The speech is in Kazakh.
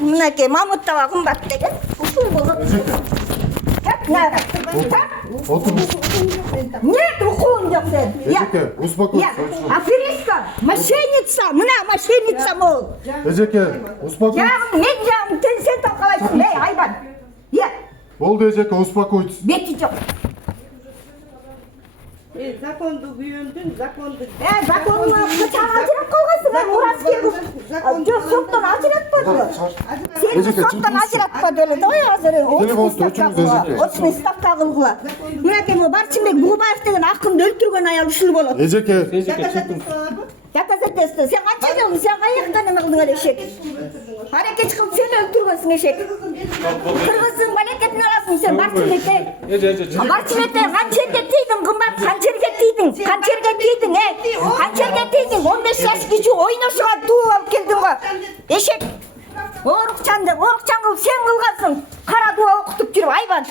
мынакей мамыттаға қымбат деген ушул болот. Отырыңыз. Нет, укуым жоқ сен. Эжеке, успокойтесь. Аферистка, мошенница, мына мошенница мол. Эжеке, успокойтесь. Жағым, мен жағым, сен тоқалайсың, ей айбан. Болды Эжеке, успокойтесь. Беті жоқ. Законды күйөндүн, законды. Законны қычан ажырап қалғансың, Уразкер. Жоқ, соттан ажыратпады. Сені соттан ажыратпады өледі ғой азыр. Осыны ставка қылғыла. Мінекей, Барчынбек Бұғыбаев деген ақынды өлтірген аял ушул болот. Эжеке, Жатасың, сен қанша жыл, сен қаяқтан эме қылдың әле ешек. Харекет қылып сен өлтіргенсің ешек. Қырғыздың балекетін аласың сен Барчынбекте. Барчынбекте қаншерге тидің қымбат, қаншерге тидің, қаншерге тидің, қаншерге тидің, 15 жас кіші ойнашыға туып алып келдің ғой. Ешек. Орықчан қылып сен қылғансың, қара дуа оқытып жүріп айбан.